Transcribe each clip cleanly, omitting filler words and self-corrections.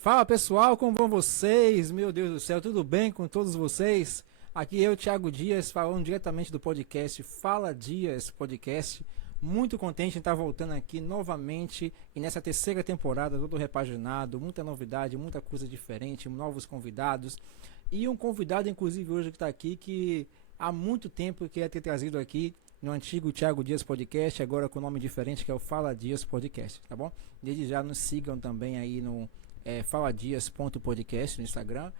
Fala pessoal, como vão vocês? Meu Deus do céu, tudo bem com todos vocês? Aqui eu, Thiago Dias, falando diretamente do podcast Fala Dias Podcast. Muito contente em estar voltando aqui novamente e nessa terceira temporada, todo repaginado, muita novidade, muita coisa diferente, novos convidados. E um convidado, inclusive, hoje que está aqui, que há muito tempo queria ter trazido aqui no antigo Thiago Dias Podcast, agora com nome diferente, que é o Fala Dias Podcast, tá bom? Desde já nos sigam também aí no faladias.podcast no Instagram,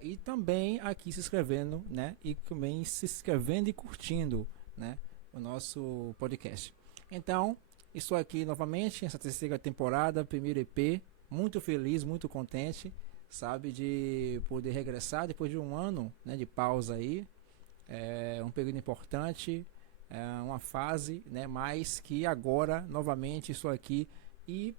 e também aqui se inscrevendo, né? E também se inscrevendo e curtindo, né? O nosso podcast. Então, estou aqui novamente nessa terceira temporada, primeiro EP, muito feliz, muito contente, sabe, de poder regressar depois de um ano, né, de pausa aí, um período importante, uma fase, né, mas que agora novamente estou aqui e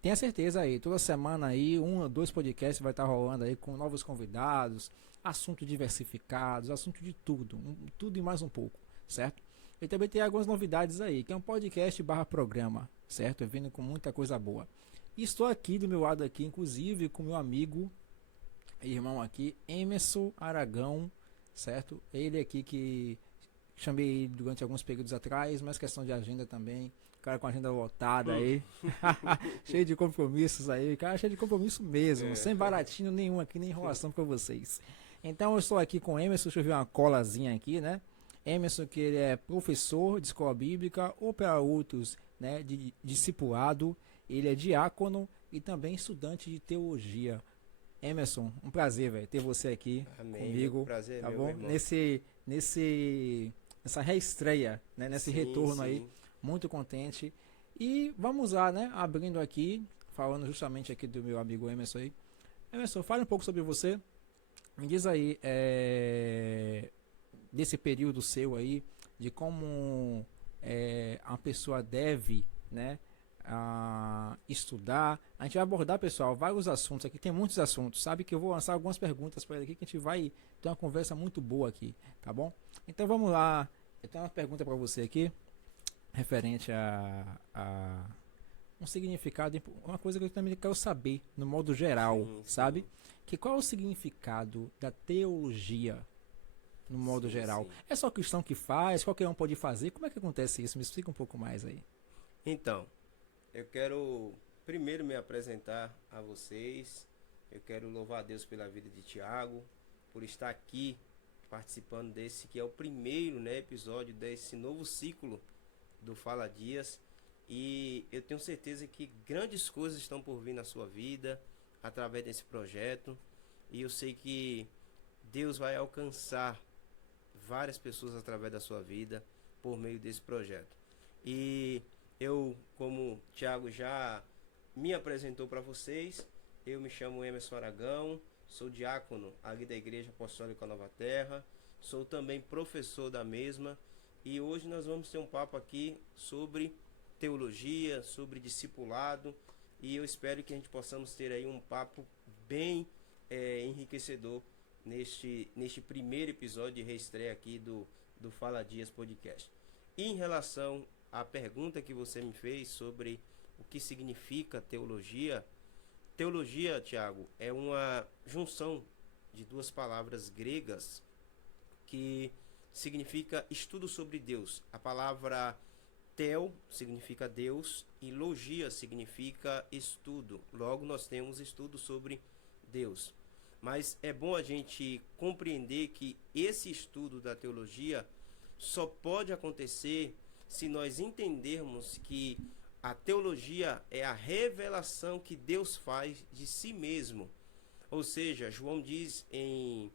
tenha certeza aí, toda semana aí, um ou dois podcasts vai estar rolando aí com novos convidados, assuntos diversificados, assunto de tudo, tudo e mais um pouco, certo? E também tem algumas novidades aí, que é um podcast barra programa, certo? Vindo com muita coisa boa. E estou aqui do meu lado aqui, inclusive, com meu amigo, irmão aqui, Emerson Aragão, certo? Ele aqui que chamei durante alguns períodos atrás, mas questão de agenda também. Cara com a agenda lotada aí. Cheio de compromissos aí. Cara cheio de compromisso mesmo. Sem baratinho nenhum aqui, nem enrolação pra vocês. Então eu estou aqui com o Emerson. Deixa eu ver uma colazinha aqui, né? Emerson, que ele é professor de escola bíblica, ou para outros, né, de discipulado. Ele é diácono e também estudante de teologia. Emerson, um prazer, velho, ter você aqui. Amém, comigo, prazer tá meu, bom? meu Nessa reestreia, né? Nesse retorno sim. aí, muito contente. E vamos lá, né? Abrindo aqui, falando justamente aqui do meu amigo Emerson aí. Emerson, fale um pouco sobre você. Me diz aí, desse período seu aí, de como a pessoa deve, né? Estudar. A gente vai abordar, pessoal, vários assuntos aqui, tem muitos assuntos, sabe que eu vou lançar algumas perguntas para ele aqui que a gente vai ter uma conversa muito boa aqui, tá bom? Então vamos lá. Eu tenho uma pergunta para você aqui referente a um significado, uma coisa que eu também quero saber no modo geral, Sim, sabe? sim. Que qual é o significado da teologia no modo Sim, geral? sim. É só cristão que faz, qualquer um pode fazer? Como é que acontece isso? Me explica um pouco mais aí. Então, eu quero primeiro me apresentar a vocês. Eu quero louvar a Deus pela vida de Tiago, por estar aqui participando desse que é o primeiro, né, episódio desse novo ciclo do Fala Dias. E eu tenho certeza que grandes coisas estão por vir na sua vida através desse projeto. E eu sei que Deus vai alcançar várias pessoas através da sua vida por meio desse projeto. E eu, como o Thiago já me apresentou para vocês, eu me chamo Emerson Aragão, sou diácono ali da Igreja Apostólica Nova Terra, sou também professor da mesma, e hoje nós vamos ter um papo aqui sobre teologia, sobre discipulado, e eu espero que a gente possamos ter aí um papo bem enriquecedor neste primeiro episódio de reestreia aqui do Fala Dias Podcast. E em relação à pergunta que você me fez sobre o que significa teologia, teologia, Tiago, é uma junção de duas palavras gregas que significa estudo sobre Deus. A palavra tel significa Deus e logia significa estudo. Logo, nós temos estudo sobre Deus. Mas é bom a gente compreender que esse estudo da teologia só pode acontecer se nós entendermos que a teologia é a revelação que Deus faz de si mesmo. Ou seja, João diz em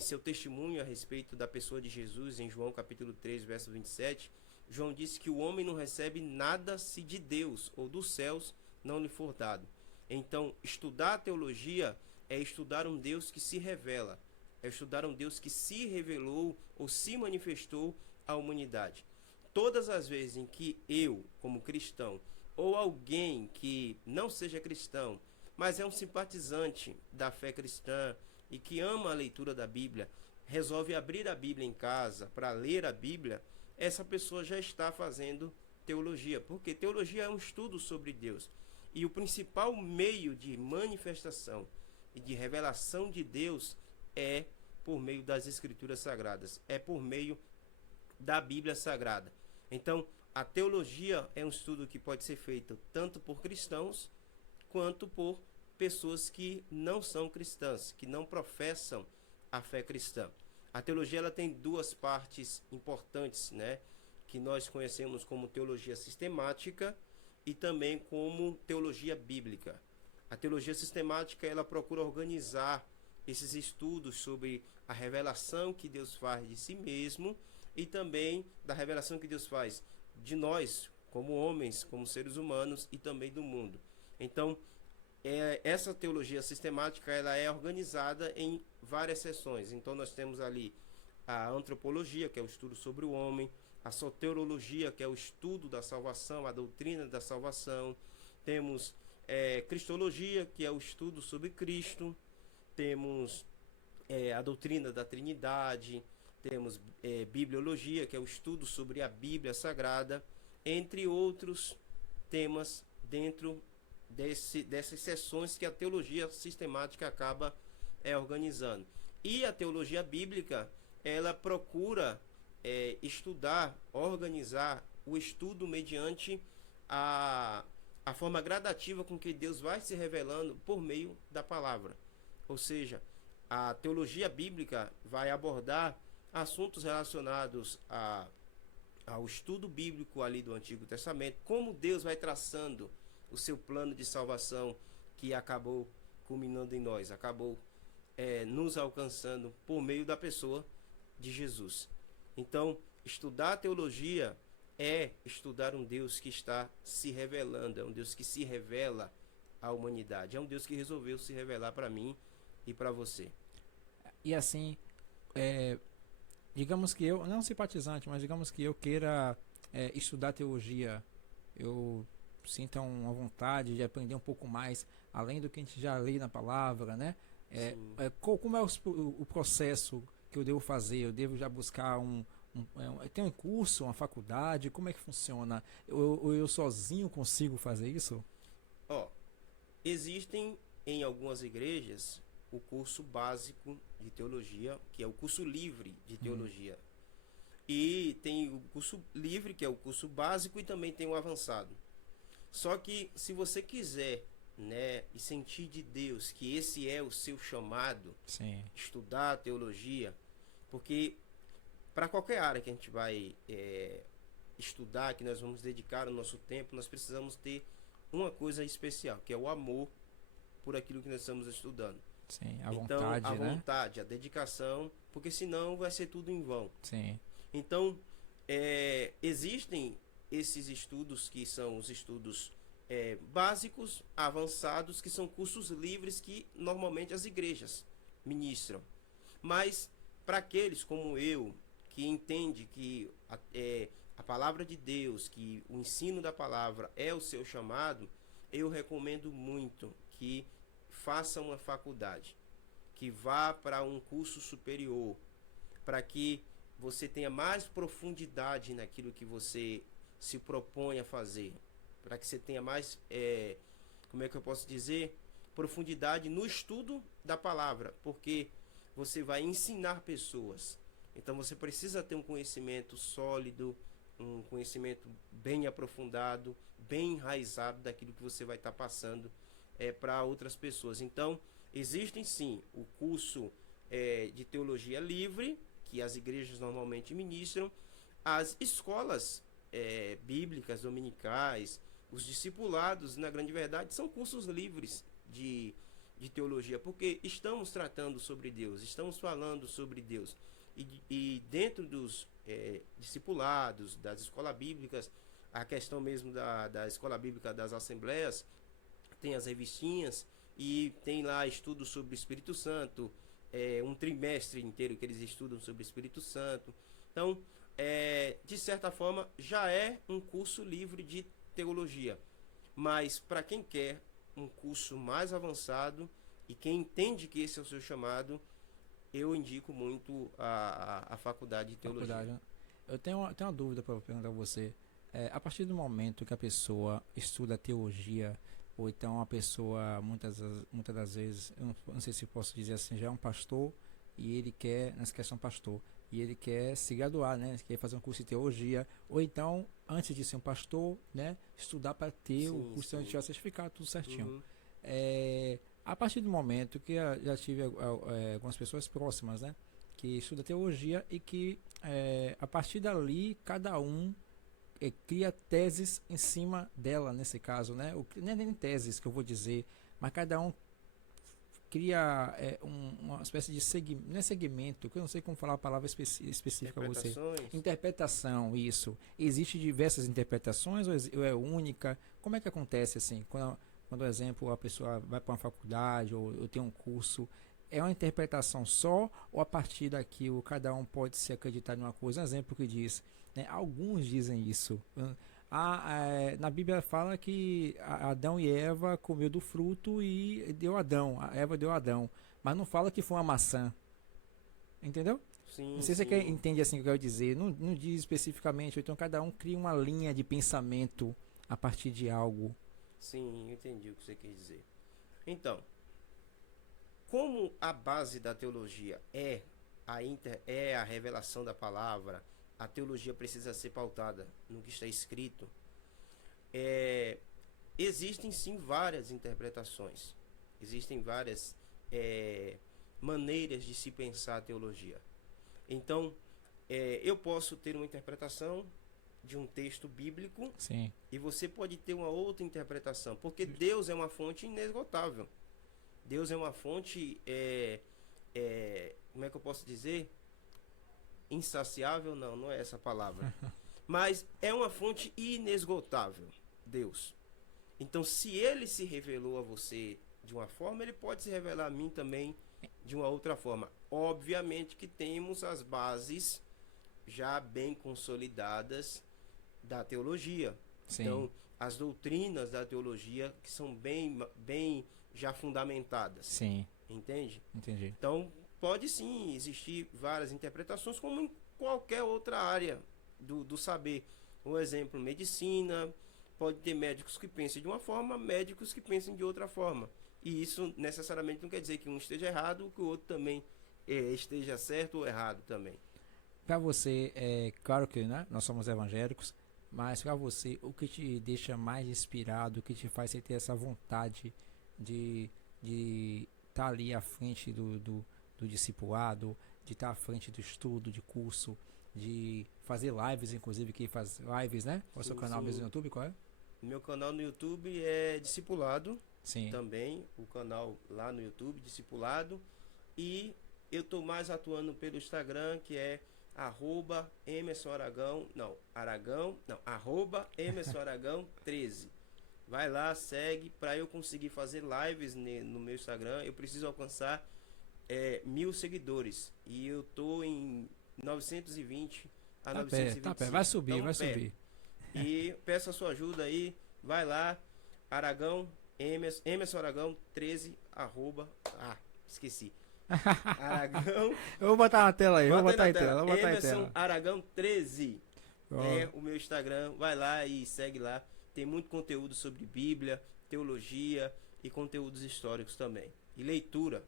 seu testemunho a respeito da pessoa de Jesus, em João capítulo 3, verso 27, João disse que o homem não recebe nada se de Deus ou dos céus não lhe for dado. Então, estudar a teologia é estudar um Deus que se revela, é estudar um Deus que se revelou ou se manifestou à humanidade. Todas as vezes em que eu, como cristão, ou alguém que não seja cristão, mas é um simpatizante da fé cristã e que ama a leitura da Bíblia, resolve abrir a Bíblia em casa para ler a Bíblia, essa pessoa já está fazendo teologia, porque teologia é um estudo sobre Deus. E o principal meio de manifestação e de revelação de Deus é por meio das Escrituras Sagradas, é por meio da Bíblia Sagrada. Então, a teologia é um estudo que pode ser feito tanto por cristãos quanto por pessoas que não são cristãs, que não professam a fé cristã. A teologia ela tem duas partes importantes, né, que nós conhecemos como teologia sistemática e também como teologia bíblica. A teologia sistemática ela procura organizar esses estudos sobre a revelação que Deus faz de si mesmo e também da revelação que Deus faz de nós, como homens, como seres humanos e também do mundo. Então, essa teologia sistemática ela é organizada em várias seções. Então, nós temos ali a antropologia, que é o estudo sobre o homem, a soteriologia, que é o estudo da salvação, a doutrina da salvação. Temos cristologia, que é o estudo sobre Cristo. Temos a doutrina da Trindade. Temos bibliologia, que é o estudo sobre a Bíblia Sagrada, entre outros temas dentro dessas sessões que a teologia sistemática acaba organizando. E a teologia bíblica, ela procura estudar, organizar o estudo mediante a forma gradativa com que Deus vai se revelando por meio da palavra. Ou seja, a teologia bíblica vai abordar assuntos relacionados ao estudo bíblico ali do Antigo Testamento, como Deus vai traçando o seu plano de salvação que acabou culminando em nós, acabou nos alcançando por meio da pessoa de Jesus. Então, estudar a teologia é estudar um Deus que está se revelando, é um Deus que se revela à humanidade, é um Deus que resolveu se revelar para mim e para você. E assim, digamos que eu, não simpatizante, mas digamos que eu queira estudar teologia, eu sinta uma vontade de aprender um pouco mais, além do que a gente já lê na palavra, né? Como é o processo que eu devo fazer? Eu devo já buscar tem um curso, uma faculdade? Como é que funciona? Eu sozinho consigo fazer isso? Existem em algumas igrejas o curso básico de teologia, que é o curso livre de teologia. E tem o curso livre, que é o curso básico, e também tem o avançado. Só que se você quiser, né, e sentir de Deus que esse é o seu chamado, sim, estudar a teologia, porque para qualquer área que a gente vai estudar, que nós vamos dedicar o nosso tempo, nós precisamos ter uma coisa especial, que é o amor por aquilo que nós estamos estudando. Sim, a então, vontade, a né? vontade, a dedicação, porque senão vai ser tudo em vão. Sim. Então, existem esses estudos que são os estudos básicos, avançados, que são cursos livres que normalmente as igrejas ministram. Mas para aqueles como eu, que entende que a palavra de Deus, que o ensino da palavra é o seu chamado, eu recomendo muito que faça uma faculdade, que vá para um curso superior, para que você tenha mais profundidade naquilo que você se propõe a fazer, para que você tenha mais, como é que eu posso dizer, profundidade no estudo da palavra, porque você vai ensinar pessoas. Então você precisa ter um conhecimento sólido, um conhecimento bem aprofundado, bem enraizado daquilo que você vai estar passando para outras pessoas. Então, existem sim o curso de teologia livre, que as igrejas normalmente ministram, as escolas bíblicas dominicais, os discipulados, na grande verdade, são cursos livres de teologia, porque estamos tratando sobre Deus, estamos falando sobre Deus. E dentro dos discipulados, das escolas bíblicas, a questão mesmo da escola bíblica das assembleias, tem as revistinhas e tem lá estudos sobre o Espírito Santo, um trimestre inteiro que eles estudam sobre o Espírito Santo. Então, de certa forma, já é um curso livre de teologia. Mas para quem quer um curso mais avançado e quem entende que esse é o seu chamado, eu indico muito a faculdade de teologia. Faculdade. Eu tenho uma dúvida para perguntar a você. A partir do momento que a pessoa estuda teologia, ou então a pessoa, muitas das vezes, eu não sei se posso dizer assim, já é um pastor e ele quer, nessa questão pastor, e ele quer se graduar, né? Quer fazer um curso de teologia, ou então, antes de ser um pastor, né? Estudar para ter o Sim, curso sim. de teologia certificado, tudo certinho. Uhum. A partir do momento que eu já tive algumas pessoas próximas, né? Que estuda teologia e que a partir dali cada um cria teses em cima dela, nesse caso, né? Não é nem teses que eu vou dizer, mas cada um cria uma espécie de segmento, não é segmento, que eu não sei como falar a palavra específica a você. Interpretações. Interpretação, isso. Existem diversas interpretações ou é única? Como é que acontece assim? Quando, por exemplo, a pessoa vai para uma faculdade ou tem um curso, é uma interpretação só ou a partir daquilo cada um pode se acreditar em uma coisa? Um exemplo que diz, né? Alguns dizem isso. Na Bíblia fala que Adão e Eva comeu do fruto e deu Adão, a Eva deu Adão, mas não fala que foi uma maçã, entendeu? Sim, Não sei se você sim. entende assim o que eu quero dizer, não diz especificamente, ou então cada um cria uma linha de pensamento a partir de algo. Sim, eu entendi o que você quer dizer. Então, como a base da teologia é a revelação da palavra, a teologia precisa ser pautada no que está escrito. Existem sim várias interpretações, existem várias maneiras de se pensar a teologia. Então, eu posso ter uma interpretação de um texto bíblico Sim. e você pode ter uma outra interpretação, porque Deus é uma fonte inesgotável. Deus é uma fonte, como é que eu posso dizer? Insaciável? Não, não é essa a palavra. Mas é uma fonte inesgotável, Deus. Então, se ele se revelou a você de uma forma, ele pode se revelar a mim também de uma outra forma. Obviamente que temos as bases já bem consolidadas da teologia. Sim. Então, as doutrinas da teologia que são bem já fundamentadas. Sim. Entende? Entendi. Então, pode sim existir várias interpretações, como em qualquer outra área do saber. Um exemplo, medicina, pode ter médicos que pensem de uma forma, médicos que pensem de outra forma. E isso necessariamente não quer dizer que um esteja errado, que o outro também esteja certo ou errado também. Para você, claro que, né, nós somos evangélicos, mas para você, o que te deixa mais inspirado, o que te faz você ter essa vontade de estar ali à frente do discipulado, de estar à frente do estudo, de curso, de fazer lives, inclusive, que faz lives, né? Qual é o seu canal mesmo no YouTube? Qual é? Meu canal no YouTube é Discipulado. Sim. Também, o canal lá no YouTube, Discipulado. E eu tô mais atuando pelo Instagram, que é @EmersonAragão 13. Vai lá, segue, para eu conseguir fazer lives no meu Instagram. Eu preciso alcançar 1.000 seguidores. E eu tô em 920 a 925. Tá pé, vai subir, vai subir. E peço a sua ajuda aí. Vai lá, Emerson Aragão 13, esqueci. Aragão. Eu vou botar na tela aí, vou botar em tela. Emerson Aragão 13 é o meu Instagram. Vai lá e segue lá. Tem muito conteúdo sobre Bíblia, teologia e conteúdos históricos também. E leitura.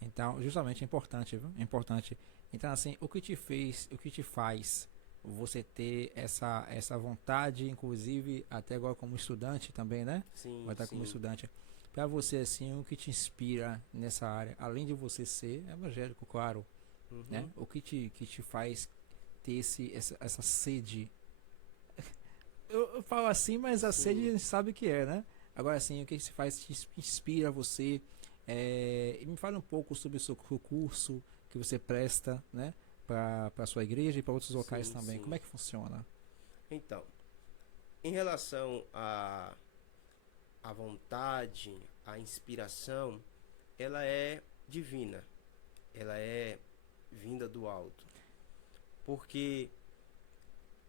Então, justamente é importante, viu? É importante. Então, assim, o que te faz você ter essa vontade, inclusive até agora como estudante também, né? Sim, vai estar como estudante. Para você, assim, o que te inspira nessa área, além de você ser evangélico, claro, né? O que te faz ter essa sede? Eu falo assim, mas a sede a gente sabe o que é, né? Agora, assim, o que se faz te inspira você? Me fala um pouco sobre o seu curso que você presta, né? Para a sua igreja e para outros locais também. Como é que funciona? Então, em relação à vontade, à inspiração, ela é divina, ela é vinda do alto, porque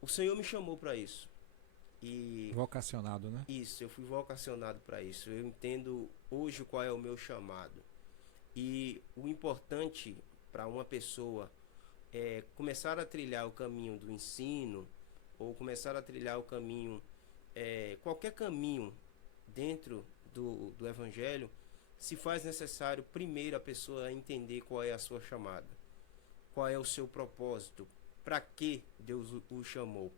o Senhor me chamou para isso. E vocacionado, né? Isso, eu fui vocacionado para isso. Eu entendo hoje qual é o meu chamado. E o importante para uma pessoa começar a trilhar o caminho do ensino, ou começar a trilhar o caminho, qualquer caminho dentro do Evangelho, se faz necessário primeiro a pessoa entender qual é a sua chamada, qual é o seu propósito, para que Deus o chamou.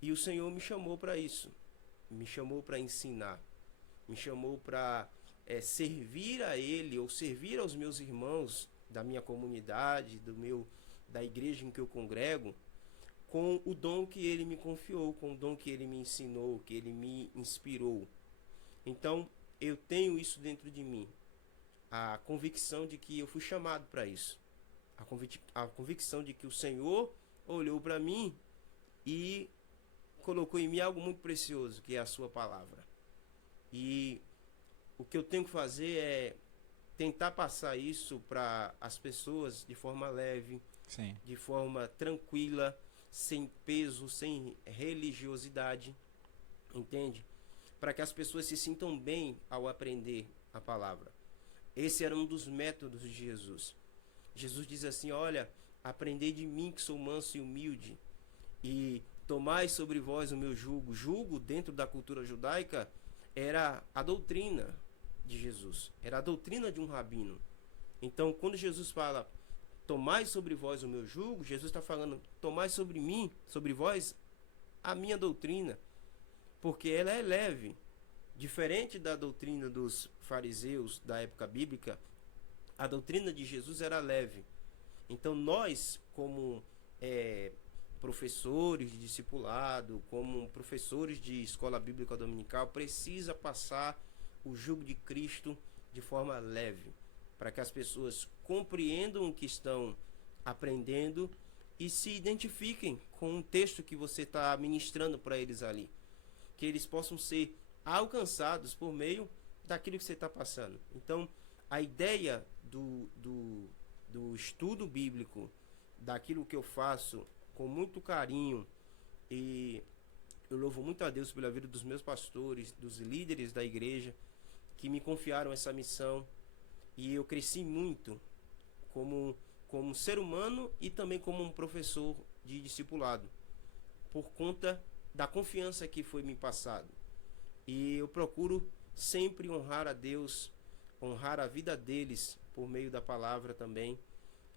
E o Senhor me chamou para isso, me chamou para ensinar, me chamou para servir a Ele ou servir aos meus irmãos da minha comunidade, da igreja em que eu congrego, com o dom que Ele me confiou, com o dom que Ele me ensinou, que Ele me inspirou. Então, eu tenho isso dentro de mim, a convicção de que eu fui chamado para isso, a convicção de que o Senhor olhou para mim e colocou em mim algo muito precioso, que é a sua palavra. E o que eu tenho que fazer é tentar passar isso para as pessoas de forma leve, Sim. de forma tranquila, sem peso, sem religiosidade, entende? Para que as pessoas se sintam bem ao aprender a palavra. Esse era um dos métodos de Jesus. Jesus diz assim: olha, aprendei de mim que sou manso e humilde, e tomai sobre vós o meu jugo. Jugo, dentro da cultura judaica, era a doutrina de Jesus, era a doutrina de um rabino. Então, quando Jesus fala, tomai sobre vós o meu jugo, Jesus está falando, tomai sobre mim, sobre vós, a minha doutrina, porque ela é leve. Diferente da doutrina dos fariseus da época bíblica, a doutrina de Jesus era leve. Então nós, como professores de discipulado, como professores de escola bíblica dominical, precisa passar o jugo de Cristo de forma leve, para que as pessoas compreendam o que estão aprendendo e se identifiquem com o texto que você está ministrando para eles ali, que eles possam ser alcançados por meio daquilo que você está passando. Então, a ideia do estudo bíblico, daquilo que eu faço com muito carinho, e eu louvo muito a Deus pela vida dos meus pastores, dos líderes da igreja, que me confiaram essa missão, e eu cresci muito como ser humano e também como um professor de discipulado, por conta da confiança que foi me passado. E eu procuro sempre honrar a Deus, honrar a vida deles por meio da palavra também,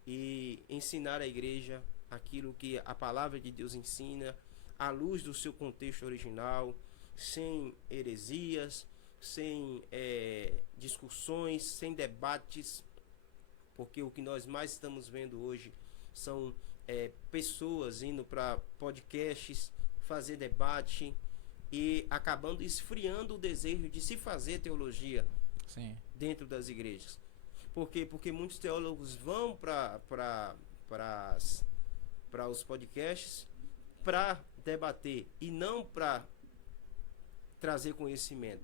e ensinar à igreja aquilo que a palavra de Deus ensina, à luz do seu contexto original, sem heresias, sem discussões, sem debates, porque o que nós mais estamos vendo hoje são pessoas indo para podcasts, fazer debate e acabando esfriando o desejo de se fazer teologia. Sim. Dentro das igrejas. Por quê? Porque muitos teólogos vão para os podcasts para debater e não para trazer conhecimento,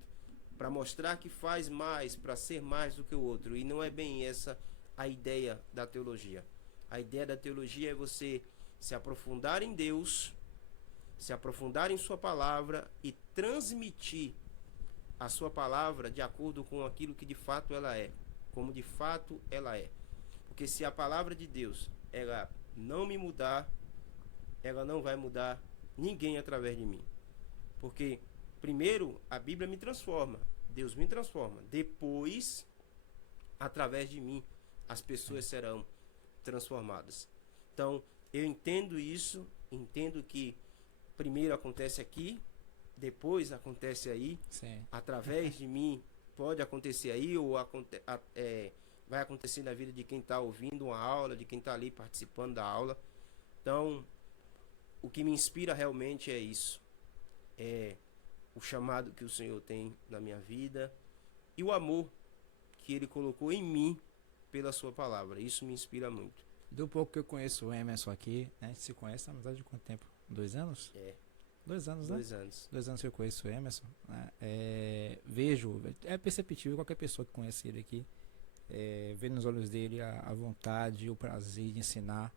para mostrar que faz mais, para ser mais do que o outro. E não é bem essa a ideia da teologia. A ideia da teologia é você se aprofundar em Deus, se aprofundar em sua palavra e transmitir a sua palavra de acordo com aquilo que de fato ela é, como de fato ela é. Porque se a palavra de Deus ela não me mudar, ela não vai mudar ninguém através de mim. Porque primeiro a Bíblia me transforma, Deus me transforma. Depois, através de mim, as pessoas serão transformadas. Então, eu entendo isso, entendo que primeiro acontece aqui, depois acontece aí. Sim. Através de mim pode acontecer aí, ou vai acontecer na vida de quem está ouvindo uma aula, de quem está ali participando da aula. Então, o que me inspira realmente é isso, é o chamado que o Senhor tem na minha vida e o amor que Ele colocou em mim pela sua palavra. Isso me inspira muito. Do pouco que eu conheço o Emerson aqui, né? A gente se conhece na amizade de quanto tempo? 2 anos? 2 anos, né? 2 anos. 2 anos que eu conheço o Emerson, né? Vejo, é perceptível, qualquer pessoa que conhece ele aqui, vê nos olhos dele a vontade, o prazer de ensinar.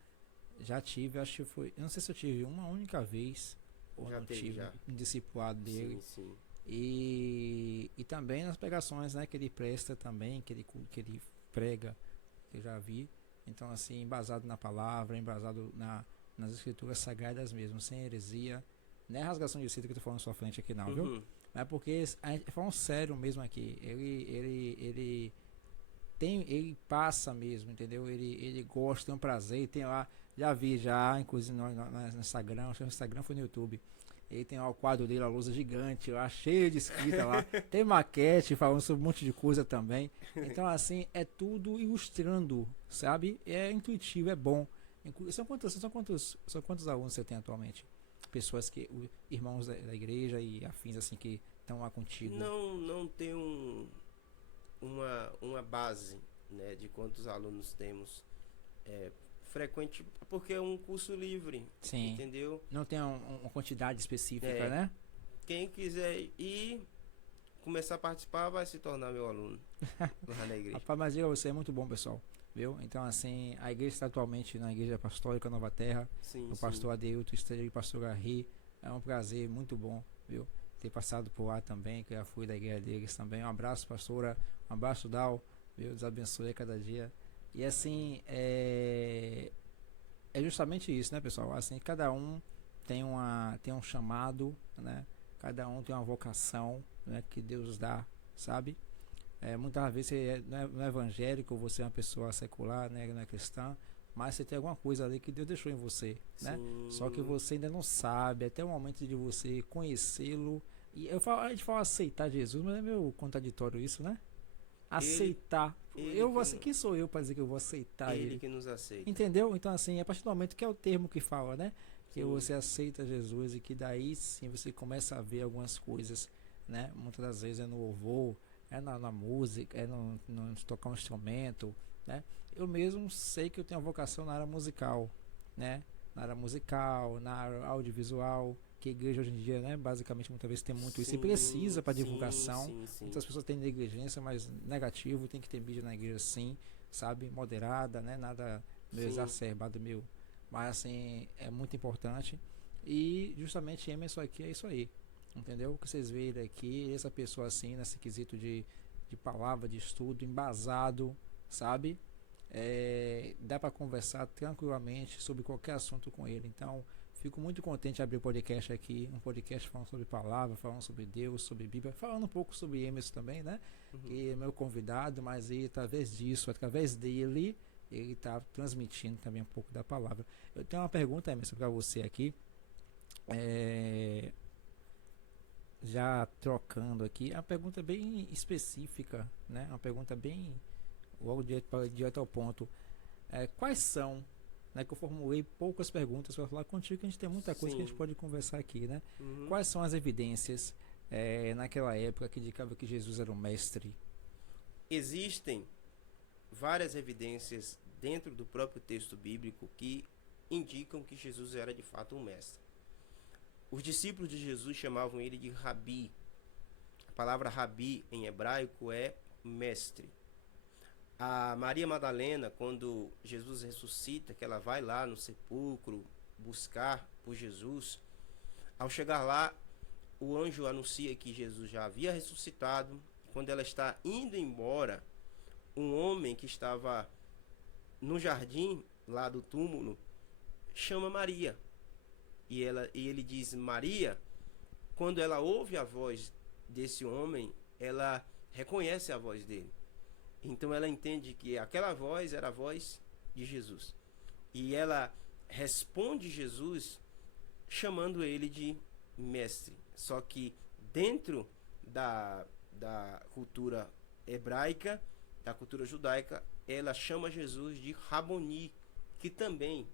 Já tive, acho que foi, eu não sei se eu tive uma única vez, ou Já não teve, tive já. um discipulado dele. Sim. E também nas pregações, né, que ele presta também, que ele prega, que eu já vi. Então, assim, embasado na palavra, embasado nas escrituras sagradas mesmo, sem heresia. Não é rasgação de seda que eu tô falando na sua frente aqui não, viu? Mas porque a gente falando sério mesmo aqui, ele passa mesmo, entendeu? Ele gosta, tem um prazer, tem lá, já vi já, inclusive no Instagram, acho que no Instagram foi no YouTube. Ele tem lá o quadro dele, a lousa gigante lá, cheio de escrita lá. Tem maquete falando sobre um monte de coisa também. Então, assim, é tudo ilustrando, sabe? É intuitivo, é bom. São quantos alunos você tem atualmente? Pessoas que, irmãos da igreja e afins, assim, que estão lá contigo. Não tem uma base, né, de quantos alunos temos. Frequente, porque é um curso livre, Sim. entendeu? Não tem uma quantidade específica, É. né? Quem quiser ir começar a participar vai se tornar meu aluno lá na igreja. Rapaz, mas você é muito bom, pessoal. Viu? Então, assim, a igreja está atualmente na Igreja Apostólica Nova Terra. Sim, O pastor Adeilton, esteja e o pastor Garri. É um prazer muito bom, viu? Ter passado por lá também, que eu já fui da igreja deles também. Um abraço, pastora. Um abraço, Dal. Deus Deus abençoe a cada dia. E assim, é justamente isso, né, pessoal? Assim, cada um tem um chamado, né? Cada um tem uma vocação, né, que Deus dá, sabe? Muitas vezes você não é evangélico, você é uma pessoa secular, né, não é cristã, mas você tem alguma coisa ali que Deus deixou em você, né? Só que você ainda não sabe, até o momento de você conhecê-lo. E a gente fala aceitar Jesus, mas é meio contraditório isso, né? Aceitar. Quem sou eu para dizer que eu vou aceitar ele? Ele que nos aceita. Entendeu? Então, assim, a partir do momento que é o termo que fala, né? Que você aceita Jesus e que daí sim você começa a ver algumas coisas, né? Muitas das vezes é no louvor, é na música, é no tocar um instrumento, né? Eu mesmo sei que eu tenho uma vocação na área musical, né? Na área musical, na área audiovisual, que a igreja hoje em dia, né? Basicamente, muitas vezes tem muito isso e precisa para divulgação. Muitas pessoas têm negligência, mas negativo, tem que ter mídia na igreja sim, sabe? Moderada, né? Nada meio exacerbado, meio. Mas assim, é muito importante. E justamente Emerson aqui é isso aí. Entendeu? O que vocês veem aqui, essa pessoa assim, nesse quesito de palavra, de estudo, embasado, sabe? Dá para conversar tranquilamente sobre qualquer assunto com ele. Então, fico muito contente de abrir o podcast aqui, um podcast falando sobre palavra, falando sobre Deus, sobre Bíblia, falando um pouco sobre Emerson também, né? Que é meu convidado, mas ele, através disso, através dele, ele está transmitindo também um pouco da palavra. Eu tenho uma pergunta, Emerson, para você aqui. Já trocando aqui, é uma pergunta bem específica, né? Uma pergunta bem logo direto ao ponto. Quais são, né, que eu formulei poucas perguntas para falar contigo, que a gente tem muita coisa que a gente pode conversar aqui, né? Quais são as evidências naquela época que indicava que Jesus era o mestre? Existem várias evidências dentro do próprio texto bíblico que indicam que Jesus era de fato um mestre. Os discípulos de Jesus chamavam ele de Rabi. A palavra Rabi em hebraico é mestre. A Maria Madalena, quando Jesus ressuscita, que ela vai lá no sepulcro buscar por Jesus, ao chegar lá, o anjo anuncia que Jesus já havia ressuscitado. Quando ela está indo embora, um homem que estava no jardim lá do túmulo chama Maria. E ele diz Maria. Quando ela ouve a voz desse homem, ela reconhece a voz dele. Então ela entende que aquela voz era a voz de Jesus. E ela responde Jesus chamando ele de mestre. Só que dentro da cultura hebraica, da cultura judaica, ela chama Jesus de Raboni, que também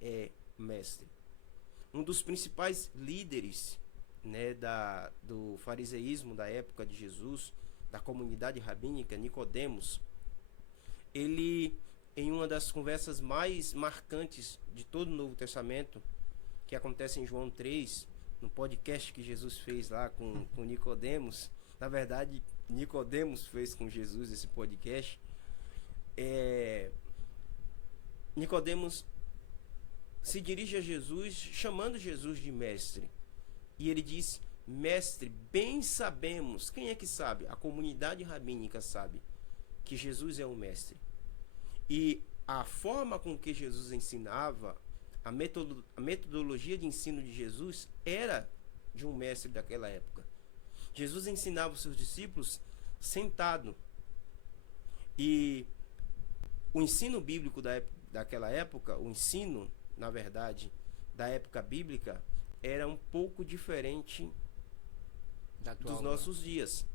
é mestre. Um dos principais líderes, né, do fariseísmo da época de Jesus, da comunidade rabínica, Nicodemos, ele, em uma das conversas mais marcantes de todo o Novo Testamento, que acontece em João 3, no podcast que Jesus fez lá com Nicodemos, na verdade, Nicodemos fez com Jesus esse podcast, Nicodemos se dirige a Jesus, chamando Jesus de mestre. E ele diz, mestre, bem sabemos. Quem é que sabe? A comunidade rabínica sabe que Jesus é um mestre. E a forma com que Jesus ensinava, a metodologia de ensino de Jesus era de um mestre daquela época. Jesus ensinava os seus discípulos sentado. E o ensino bíblico daquela época, o ensino, na verdade, da época bíblica, era um pouco diferente dos nossos dias.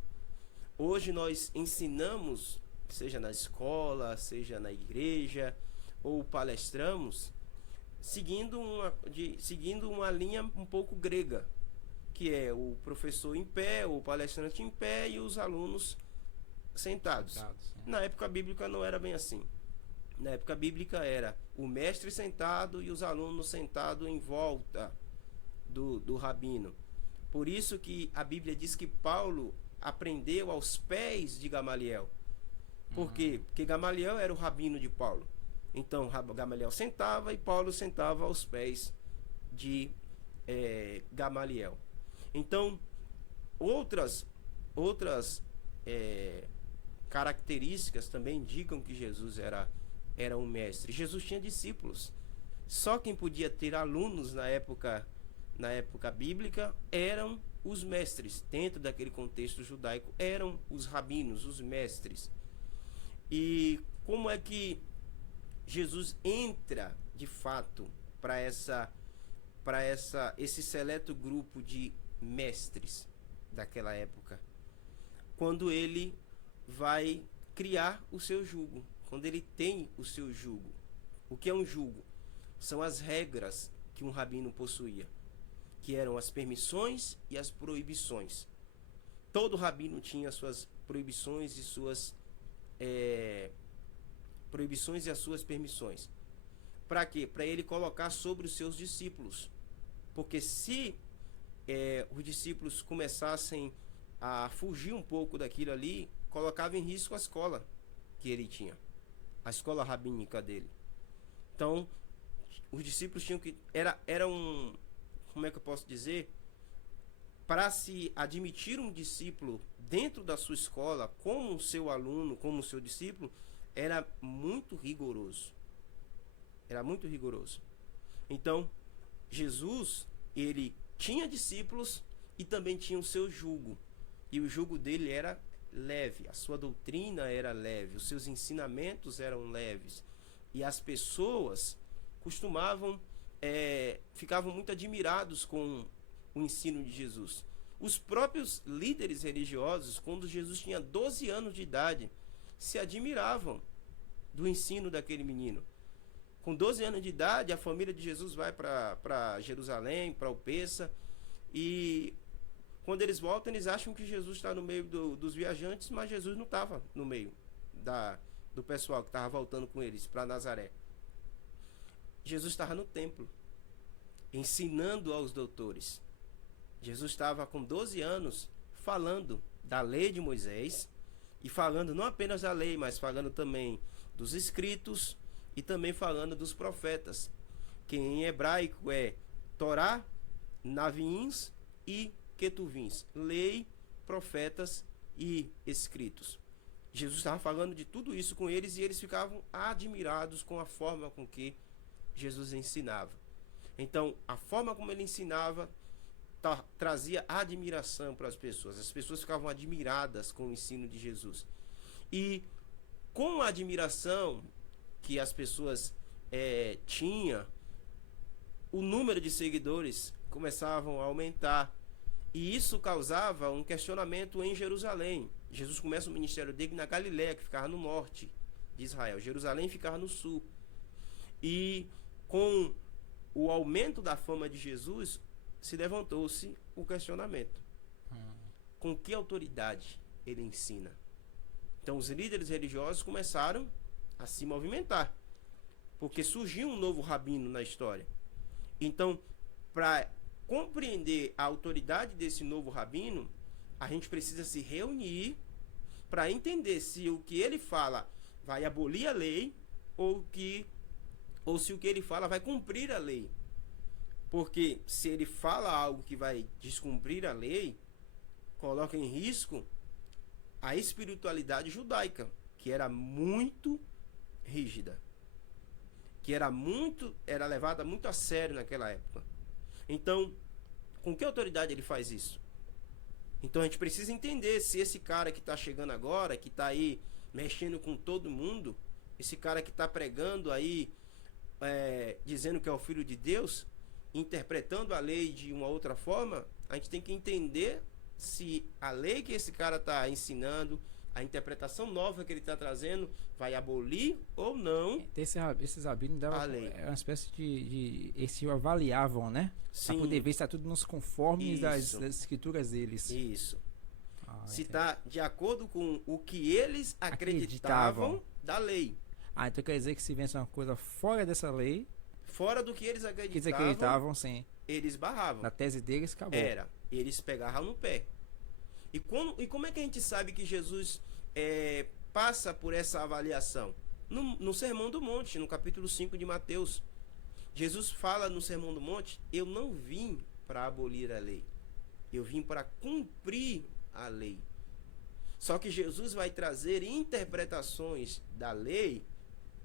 Hoje nós ensinamos, seja na escola, seja na igreja, ou palestramos, seguindo uma linha um pouco grega, que é o professor em pé, o palestrante em pé e os alunos sentados. Na época bíblica não era bem assim. Na época bíblica era o mestre sentado e os alunos sentados em volta do rabino. Por isso que a Bíblia diz que Paulo aprendeu aos pés de Gamaliel. Por quê? Porque Gamaliel era o rabino de Paulo. Então Gamaliel sentava e Paulo sentava aos pés de Gamaliel. Então, outras características também indicam que Jesus era um mestre. Jesus tinha discípulos. Só quem podia ter alunos na época bíblica eram os mestres. Dentro daquele contexto judaico, eram os rabinos, os mestres. E como é que Jesus entra de fato para esse seleto grupo de mestres daquela época? Quando ele vai criar o seu jugo, quando ele tem o seu jugo. O que é um jugo? São as regras que um rabino possuía, que eram as permissões e as proibições. Todo rabino tinha suas proibições e as suas permissões. Para quê? Para ele colocar sobre os seus discípulos. Porque se os discípulos começassem a fugir um pouco daquilo ali, colocava em risco a escola que ele tinha, a escola rabínica dele. Então, os discípulos tinham que... como é que eu posso dizer? Para se admitir um discípulo dentro da sua escola, como seu aluno, como seu discípulo, era muito rigoroso. Era muito rigoroso. Então, Jesus, ele tinha discípulos e também tinha o seu jugo. E o jugo dele era leve, a sua doutrina era leve, os seus ensinamentos eram leves. E as pessoas ficavam muito admirados com o ensino de Jesus. Os próprios líderes religiosos, quando Jesus tinha 12 anos de idade, se admiravam do ensino daquele menino. Com 12 anos de idade, a família de Jesus vai para Jerusalém, para o Peça, e quando eles voltam, eles acham que Jesus está no meio dos viajantes, mas Jesus não estava no meio do pessoal que estava voltando com eles para Nazaré. Jesus estava no templo, ensinando aos doutores. Jesus estava com 12 anos falando da lei de Moisés, e falando não apenas da lei, mas falando também dos escritos e também falando dos profetas, que em hebraico é Torá, Naviins e Ketuvins, lei, profetas e escritos. Jesus estava falando de tudo isso com eles e eles ficavam admirados com a forma com que Jesus ensinava. Então, a forma como ele ensinava trazia admiração para as pessoas. As pessoas ficavam admiradas com o ensino de Jesus. E com a admiração que as pessoas tinham, o número de seguidores começavam a aumentar. E isso causava um questionamento em Jerusalém. Jesus começa o ministério dele na Galiléia, que ficava no norte de Israel. Jerusalém ficava no sul. E com o aumento da fama de Jesus, se levantou-se o questionamento. Com que autoridade ele ensina? Então os líderes religiosos começaram a se movimentar, porque surgiu um novo rabino na história. Então, para compreender a autoridade desse novo rabino, a gente precisa se reunir para entender se o que ele fala vai abolir a lei ou se o que ele fala vai cumprir a lei. Porque se ele fala algo que vai descumprir a lei, coloca em risco a espiritualidade judaica, que era muito rígida, que era levada muito a sério naquela época. Então, com que autoridade ele faz isso? Então a gente precisa entender se esse cara que está chegando agora, que está aí mexendo com todo mundo, esse cara que está pregando aí, dizendo que é o filho de Deus, interpretando a lei de uma outra forma, a gente tem que entender se a lei que esse cara está ensinando, a interpretação nova que ele está trazendo, vai abolir ou não Esses rabinos davam a lei. uma espécie eles avaliavam, né? Para Sim, poder ver se está tudo nos conformes das Isso. escrituras deles. isso. Se Entendi. está de acordo com o que eles acreditavam da lei. Então quer dizer que se vence uma coisa fora dessa lei, Fora do que eles que eles acreditavam, acreditavam, sim. eles barravam. Na tese deles, acabou. Eles pegavam no pé. E como é que a gente sabe que Jesus passa por essa avaliação? No Sermão do Monte, no capítulo 5 de Mateus. Jesus fala no Sermão do Monte: eu não vim para abolir a lei, eu vim para cumprir a lei. Só que Jesus vai trazer interpretações da lei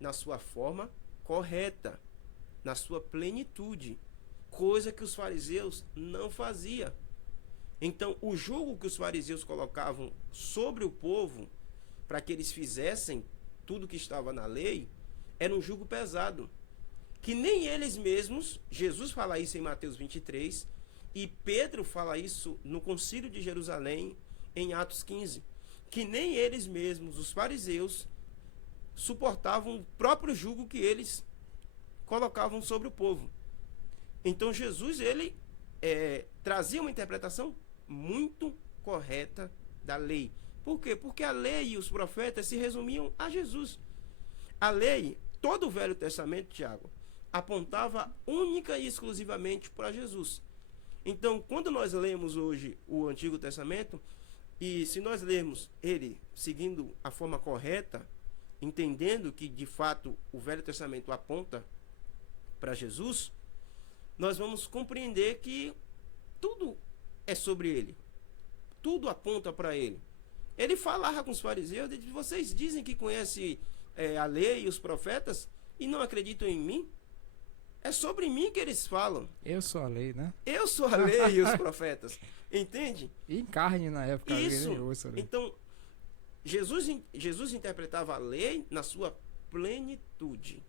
na sua forma correta, na sua plenitude, coisa que os fariseus não faziam. Então, o jugo que os fariseus colocavam sobre o povo, para que eles fizessem tudo que estava na lei, era um jugo pesado, que nem eles mesmos, Jesus fala isso em Mateus 23, e Pedro fala isso no Concílio de Jerusalém, em Atos 15, que nem eles mesmos, os fariseus, suportavam o próprio jugo que eles colocavam sobre o povo. Então Jesus, ele trazia uma interpretação muito correta da lei. Por quê? Porque a lei e os profetas se resumiam a Jesus. A lei, todo o Velho Testamento, Tiago, apontava única e exclusivamente para Jesus. Então, quando nós lemos hoje o Antigo Testamento, e se nós lermos ele seguindo a forma correta, entendendo que de fato o Velho Testamento aponta para Jesus, nós vamos compreender que tudo é sobre ele. Tudo aponta para ele. Ele falava com os fariseus: vocês dizem que conhecem a lei e os profetas e não acreditam em mim? É sobre mim que eles falam. Eu sou a lei, né? Eu sou a lei e os profetas. Entende? E em carne na época. Isso. Eu sou a lei. Então, Jesus interpretava a lei na sua plenitude.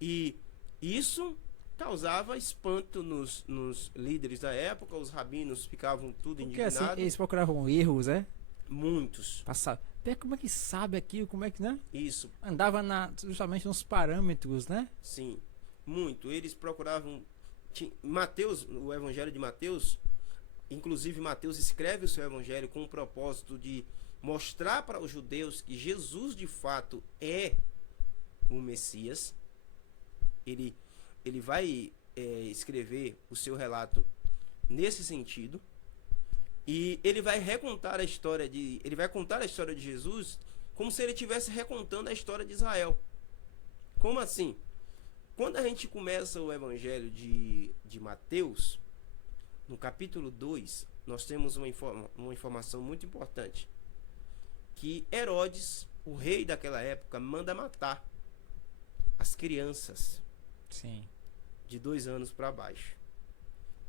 E isso causava espanto nos líderes da época. Os rabinos ficavam tudo Porque indignados. assim, eles procuravam erros, né? Muitos. Passar. Como é que sabe aquilo? Como é que, né? Isso, Andava justamente nos parâmetros, né? sim. Muito. Eles procuravam. Mateus, o Evangelho de Mateus, inclusive Mateus escreve o seu Evangelho com o propósito de mostrar para os judeus que Jesus de fato é o Messias. Ele vai escrever o seu relato nesse sentido. E ele vai contar a história de Jesus como se ele estivesse recontando a história de Israel. Como assim? Quando a gente começa o Evangelho de Mateus, no capítulo 2, nós temos uma informação muito importante. Que Herodes, o rei daquela época, manda matar as crianças. Sim. De 2 anos para baixo.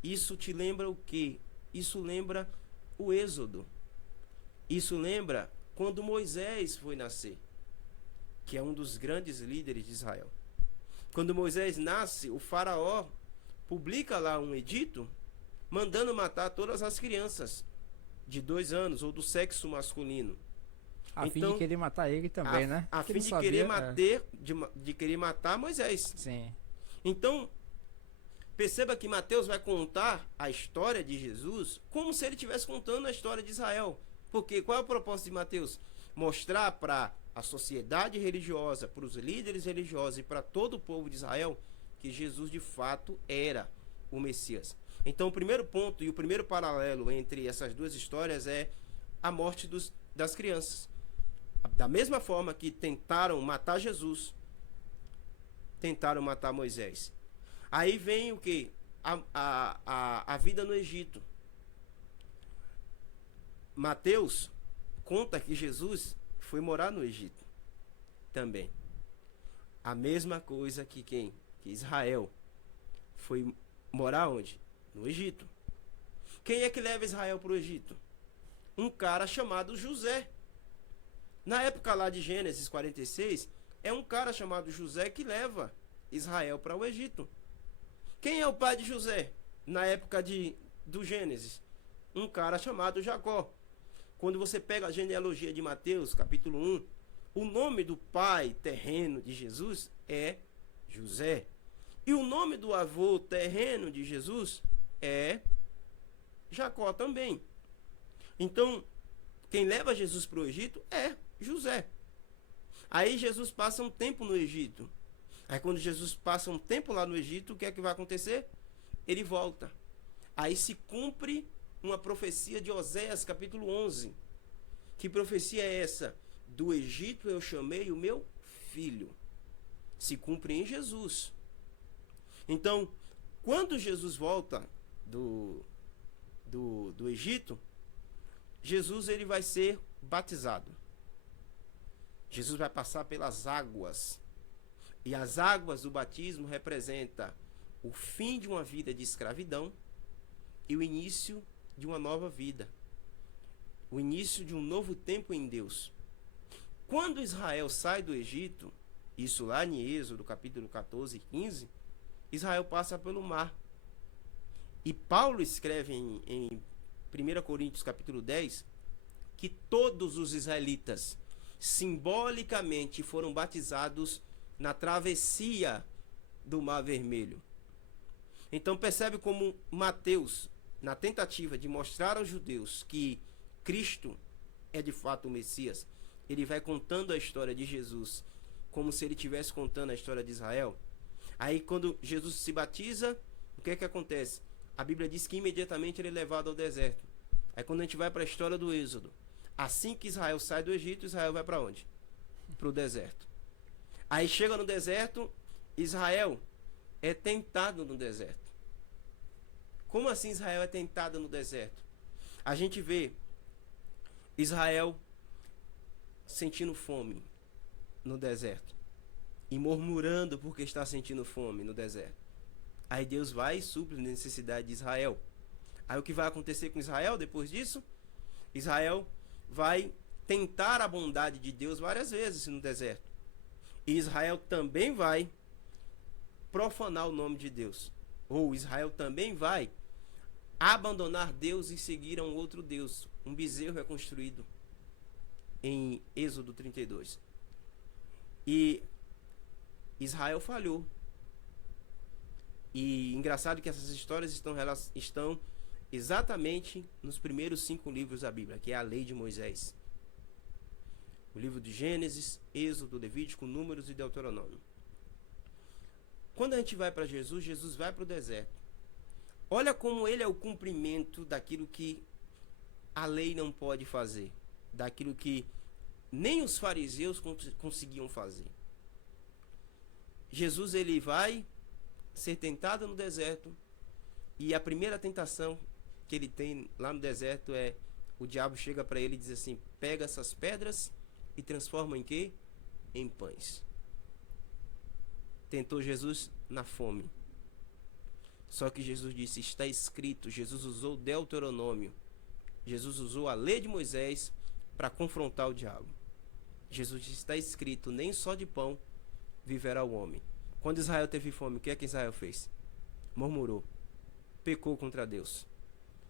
Isso te lembra o quê? Isso lembra o Êxodo. Isso lembra quando Moisés foi nascer, que é um dos grandes líderes de Israel. Quando Moisés nasce, o faraó publica lá um edito mandando matar todas as crianças de 2 anos ou do sexo masculino. A fim de querer matar ele também, né? A fim Ele de sabia, querer de querer matar Moisés. Sim. Então, perceba que Mateus vai contar a história de Jesus como se ele estivesse contando a história de Israel. Porque qual é o propósito de Mateus? Mostrar para a sociedade religiosa, para os líderes religiosos e para todo o povo de Israel que Jesus de fato era o Messias. Então, o primeiro ponto e o primeiro paralelo entre essas duas histórias é a morte das crianças. Da mesma forma que tentaram matar Jesus, tentaram matar Moisés. Aí vem o que? A vida no Egito. Mateus conta que Jesus foi morar no Egito também. A mesma coisa que quem? Que Israel foi morar onde? No Egito. Quem é que leva Israel para o Egito? Um cara chamado José. Na época lá de Gênesis 46, é um cara chamado José que leva Israel para o Egito. Quem é o pai de José? Na época do Gênesis, um cara chamado Jacó. Quando você pega a genealogia de Mateus, capítulo 1, o nome do pai terreno de Jesus é José. E o nome do avô terreno de Jesus é Jacó também. Então, quem leva Jesus para o Egito é José. Aí Jesus passa um tempo no Egito. Aí quando Jesus passa um tempo lá no Egito, o que é que vai acontecer? Ele volta. Aí se cumpre uma profecia de Oséias, capítulo 11. Que profecia é essa? Do Egito eu chamei o meu filho. Se cumpre em Jesus. Então, quando Jesus volta do Egito, Jesus ele vai ser batizado. Jesus vai passar pelas águas. E as águas do batismo representam o fim de uma vida de escravidão e o início de uma nova vida. O início de um novo tempo em Deus. Quando Israel sai do Egito, isso lá em Êxodo, capítulo 14 e 15, Israel passa pelo mar. E Paulo escreve em 1 Coríntios capítulo 10 que todos os israelitas simbolicamente foram batizados na travessia do Mar Vermelho. Então percebe como Mateus, na tentativa de mostrar aos judeus que Cristo é de fato o Messias, ele vai contando a história de Jesus como se ele estivesse contando a história de Israel. Aí quando Jesus se batiza, o que é que acontece? A Bíblia diz que imediatamente ele é levado ao deserto. Aí quando a gente vai para a história do Êxodo, assim que Israel sai do Egito, Israel vai para onde? Para o deserto. Aí chega no deserto, Israel é tentado no deserto. Como assim Israel é tentado no deserto? A gente vê Israel sentindo fome no deserto e murmurando porque está sentindo fome no deserto. Aí Deus vai e supre a necessidade de Israel. Aí o que vai acontecer com Israel depois disso? Israel vai tentar a bondade de Deus várias vezes no deserto. E Israel também vai profanar o nome de Deus. Ou Israel também vai abandonar Deus e seguir a um outro Deus. Um bezerro é construído em Êxodo 32. E Israel falhou. E engraçado que essas histórias estão exatamente nos primeiros 5 livros da Bíblia, que é a lei de Moisés. O livro de Gênesis, Êxodo, Levítico, Números e Deuteronômio. Quando a gente vai para Jesus, Jesus vai para o deserto. Olha como ele é o cumprimento daquilo que a lei não pode fazer. Daquilo que nem os fariseus conseguiam fazer. Jesus ele vai ser tentado no deserto. E a primeira tentação que ele tem lá no deserto é: o diabo chega para ele e diz assim: pega essas pedras e transforma em quê? Em pães. Tentou Jesus na fome. Só que Jesus disse: está escrito. Jesus usou Deuteronômio. Jesus usou a lei de Moisés para confrontar o diabo. Jesus disse: está escrito, nem só de pão viverá o homem. Quando Israel teve fome, o que é que Israel fez? Murmurou. Pecou contra Deus.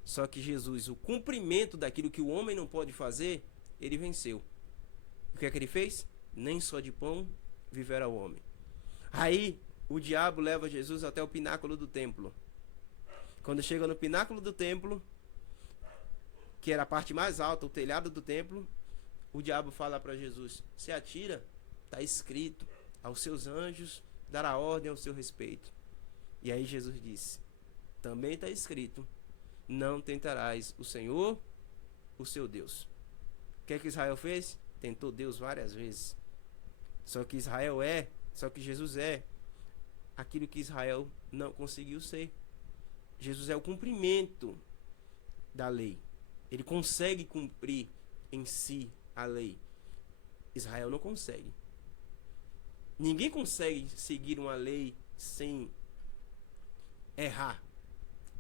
Só que Jesus, o cumprimento daquilo que o homem não pode fazer, ele venceu. O que é que ele fez? Nem só de pão viverá o homem. Aí o diabo leva Jesus até o pináculo do templo. Quando chega no pináculo do templo, que era a parte mais alta, o telhado do templo, o diabo fala para Jesus: se atira, está escrito, aos seus anjos dará ordem ao seu respeito. E aí Jesus disse: também está escrito, não tentarás o Senhor, o seu Deus. O que é que Israel fez? Tentou Deus várias vezes. Só que Jesus é aquilo que Israel não conseguiu ser. Jesus é o cumprimento da lei. Ele consegue cumprir em si a lei. Israel não consegue. Ninguém consegue seguir uma lei sem errar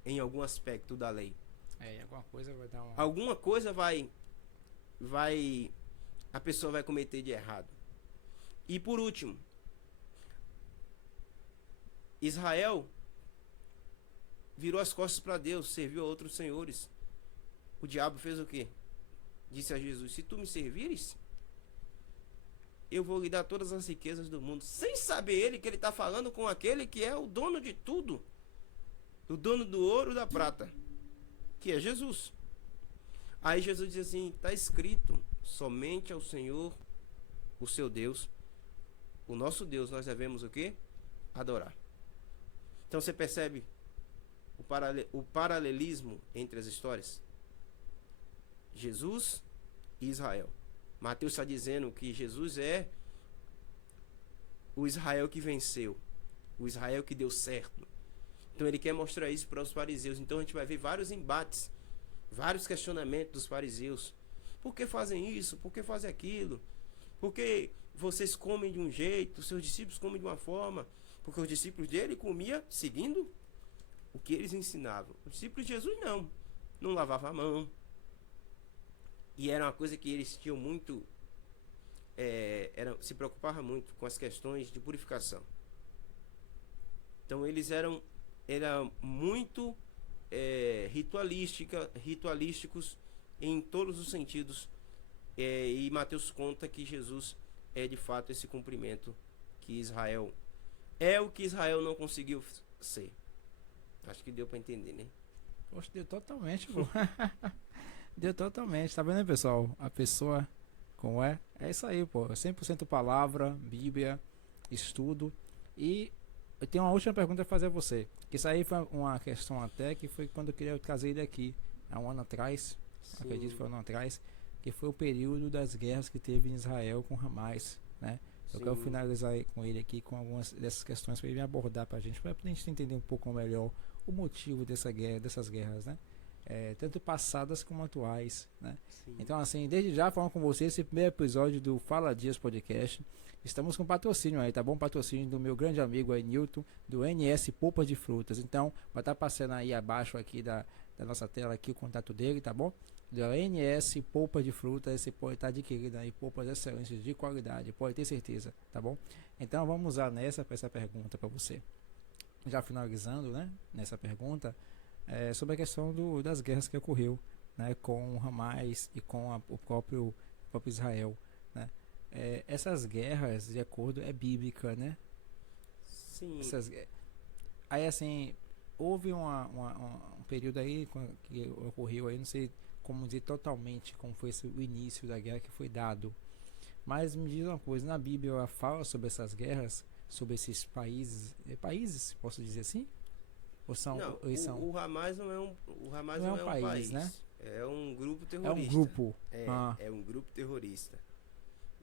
em algum aspecto da lei. Alguma coisa vai dar uma. Alguma coisa a pessoa vai cometer de errado. E por último, Israel virou as costas para Deus, serviu a outros senhores. O diabo fez o quê? Disse a Jesus: se tu me servires, eu vou lhe dar todas as riquezas do mundo. Sem saber ele que ele está falando com aquele que é o dono de tudo, o dono do ouro e da prata, que é Jesus. Aí Jesus diz assim: está escrito, somente ao Senhor, o seu Deus, o nosso Deus, nós devemos o quê? Adorar. Então você percebe o paralelismo entre as histórias? Jesus e Israel. Mateus está dizendo que Jesus é o Israel que venceu, o Israel que deu certo. Então ele quer mostrar isso para os fariseus. Então a gente vai ver vários embates, vários questionamentos dos fariseus. Por que fazem isso? Por que fazem aquilo? Por que vocês comem de um jeito, seus discípulos comem de uma forma? Porque os discípulos dele comiam seguindo o que eles ensinavam. Os discípulos de Jesus não lavavam a mão. E era uma coisa que eles tinham muito, se preocupavam muito com as questões de purificação. Então eles eram muito ritualísticos em todos os sentidos. E Mateus conta que Jesus é de fato esse cumprimento que Israel é o que Israel não conseguiu ser. Acho que deu para entender, né? Poxa, deu totalmente, pô. Deu totalmente, tá vendo aí, pessoal? A pessoa, como é? É isso aí, pô. 100% palavra, Bíblia, estudo. E eu tenho uma última pergunta a fazer a você. Isso aí foi uma questão até que foi quando eu queria trazer ele aqui, há um ano atrás. Sim. Acredito que foi um ano atrás. Que foi o período das guerras que teve em Israel com Hamas, né? Eu quero finalizar com ele aqui com algumas dessas questões para ele abordar para a gente entender um pouco melhor o motivo dessas guerras, né? Tanto passadas como atuais, né? Sim. Então, assim, desde já falando com vocês, esse primeiro episódio do Fala Dias Podcast, estamos com patrocínio aí, tá bom? Patrocínio do meu grande amigo aí, Newton, do NS Polpa de Frutas. Então, vai estar passando aí abaixo aqui da nossa tela aqui o contato dele, tá bom? Do NS Polpa de Frutas, você pode estar adquirindo aí polpas excelentes de qualidade, pode ter certeza, tá bom? Então, vamos usar para essa pergunta para você. Já finalizando, né, nessa pergunta, sobre a questão das guerras que ocorreu, né, com o Hamas e com o próprio Israel, né? Essas guerras, de acordo, é bíblica, né? Sim. Aí, assim, houve um período aí que ocorreu aí, não sei como dizer totalmente como foi o início da guerra que foi dado, mas me diz uma coisa, na Bíblia ela fala sobre essas guerras, sobre esses países, posso dizer assim? Ou são, não, o Hamas não é um país, né? É um grupo terrorista. É um grupo. É um grupo terrorista,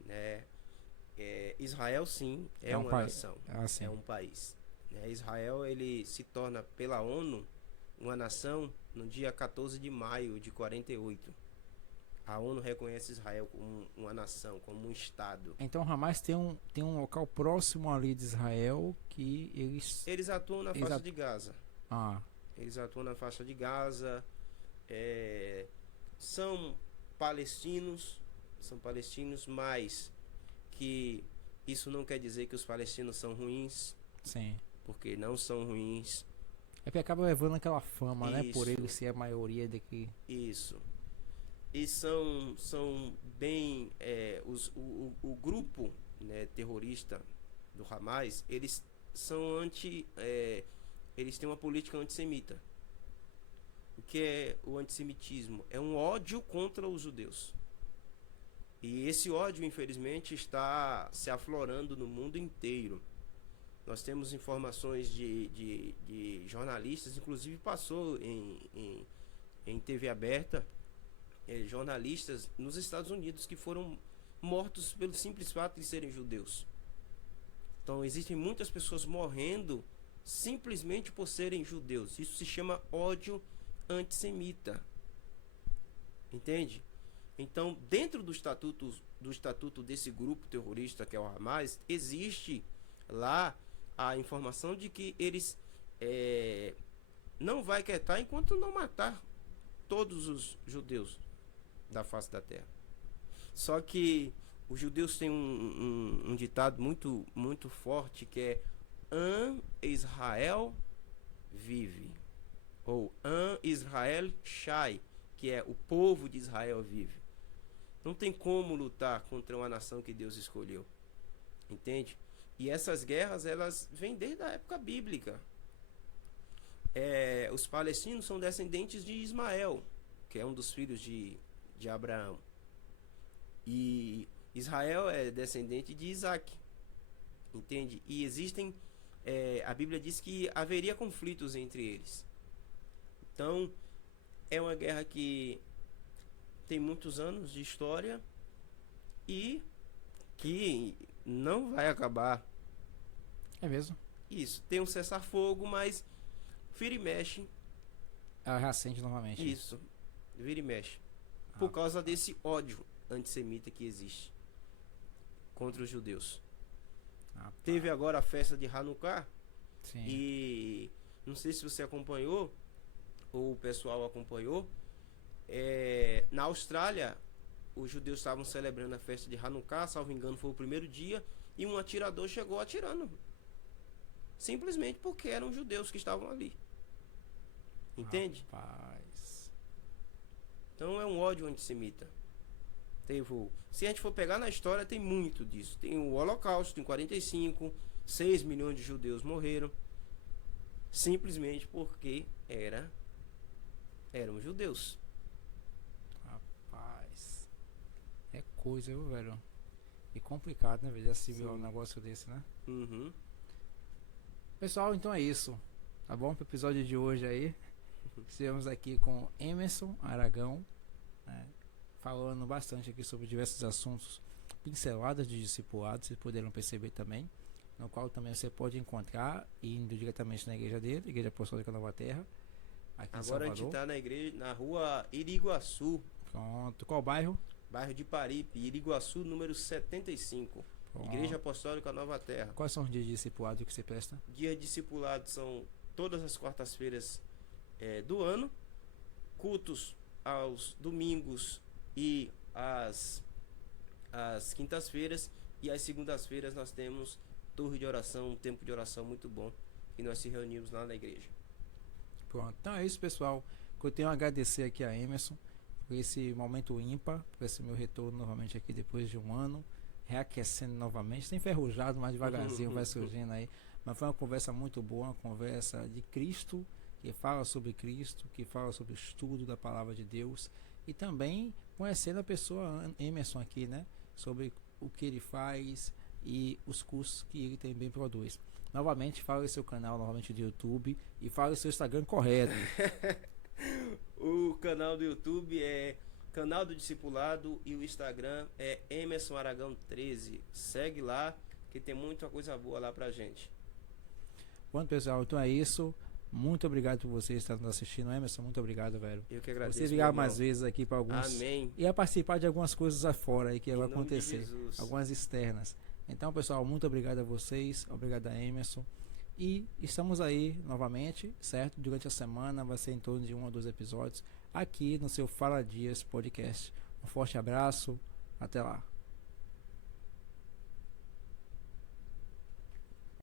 né? Israel sim é uma nação, é um país. Israel ele se torna pela ONU uma nação no dia 14 de maio de 48. A ONU reconhece Israel como uma nação, como um estado. Então Hamas tem um local próximo ali de Israel que eles atuam na faixa de Gaza. Eles atuam na faixa de Gaza. São palestinos, mas que isso não quer dizer que os palestinos são ruins. Sim. Porque não são ruins. É que acaba levando aquela fama, Isso. né? Por eles ser a maioria daqui. Isso. E são bem... o grupo, né, terrorista do Hamas, eles são eles têm uma política antissemita. O que é o antissemitismo? É um ódio contra os judeus. E esse ódio, infelizmente, está se aflorando no mundo inteiro. Nós temos informações de jornalistas, inclusive passou em TV aberta, jornalistas nos Estados Unidos que foram mortos pelo simples fato de serem judeus. Então existem muitas pessoas morrendo simplesmente por serem judeus. Isso se chama ódio antissemita. Entende? Então, dentro do estatuto desse grupo terrorista que é o Hamas, existe lá a informação de que eles não vai quietar enquanto não matar todos os judeus da face da terra. Só que os judeus têm um ditado muito forte que é Am Israel vive, ou Am Israel Shai, que é o povo de Israel vive. Não tem como lutar contra uma nação que Deus escolheu, entende? E essas guerras, elas vêm desde a época bíblica. Os palestinos são descendentes de Ismael, que é um dos filhos de Abraão. E Israel é descendente de Isaac, entende? E existem, a Bíblia diz que haveria conflitos entre eles. Então, é uma guerra que tem muitos anos de história e que não vai acabar. É mesmo? Isso, tem um cessar-fogo, mas vira e mexe. Ela reacende novamente. Isso, vira e mexe. Por causa desse ódio antissemita que existe contra os judeus. Teve agora a festa de Hanukkah. Sim. E não sei se você acompanhou, ou o pessoal acompanhou, na Austrália os judeus estavam celebrando a festa de Hanukkah, salvo engano foi o primeiro dia, e um atirador chegou atirando, simplesmente porque eram judeus que estavam ali, entende? Rapaz. Então é um ódio antissemita. Se a gente for pegar na história, tem muito disso. Tem o Holocausto em 45, 6 milhões de judeus morreram simplesmente porque eram judeus. Rapaz, é coisa, viu, velho? E complicado, né, velho? Assim, um negócio desse, né? Uhum. Pessoal, então é isso. Tá bom? Pro episódio de hoje aí. Estivemos aqui com Emerson Aragão, né, falando bastante aqui sobre diversos assuntos, pinceladas de discipulado, vocês puderam perceber também, no qual também você pode encontrar indo diretamente na igreja dele, Igreja Apostólica Nova Terra, aqui em Agora Salvador. a gente tá na igreja, na rua Iriguaçu, Pronto. Qual bairro? bairro de Paripe, Iriguaçu, número 75. Pronto. Igreja Apostólica Nova Terra. Quais são os dias de discipulado que você presta? Dia de discipulado são todas as quartas-feiras do ano, cultos aos domingos e às quintas-feiras, e às segundas-feiras nós temos torre de oração, um tempo de oração muito bom, e nós se reunimos lá na igreja. Pronto. Então é isso, pessoal, que eu tenho a agradecer aqui a Emerson por esse momento ímpar, por esse meu retorno novamente aqui depois de um ano, reaquecendo novamente, está enferrujado, mas devagarzinho vai surgindo aí, mas foi uma conversa muito boa, uma conversa de Cristo, que fala sobre Cristo, que fala sobre o estudo da palavra de Deus, e também conhecendo a pessoa Emerson aqui, né, sobre o que ele faz e os cursos que ele também produz. Novamente, fala o seu canal novamente do YouTube e fala o seu Instagram correto. O canal do YouTube é Canal do Discipulado e o Instagram é Emerson Aragão 13. Segue lá que tem muita coisa boa lá pra gente. Bom, pessoal, então é isso. Muito obrigado por vocês estar nos assistindo. Emerson, muito obrigado, velho. Eu que agradeço. Você ligar mais vezes aqui para alguns. Amém. E a participar de algumas coisas afora aí que vai Em nome de acontecer. Jesus. Algumas externas. Então, pessoal, muito obrigado a vocês. Obrigado a Emerson. E estamos aí novamente, certo? Durante a semana vai ser em torno de 1 ou 2 episódios aqui no seu Fala Dias Podcast. Um forte abraço. Até lá.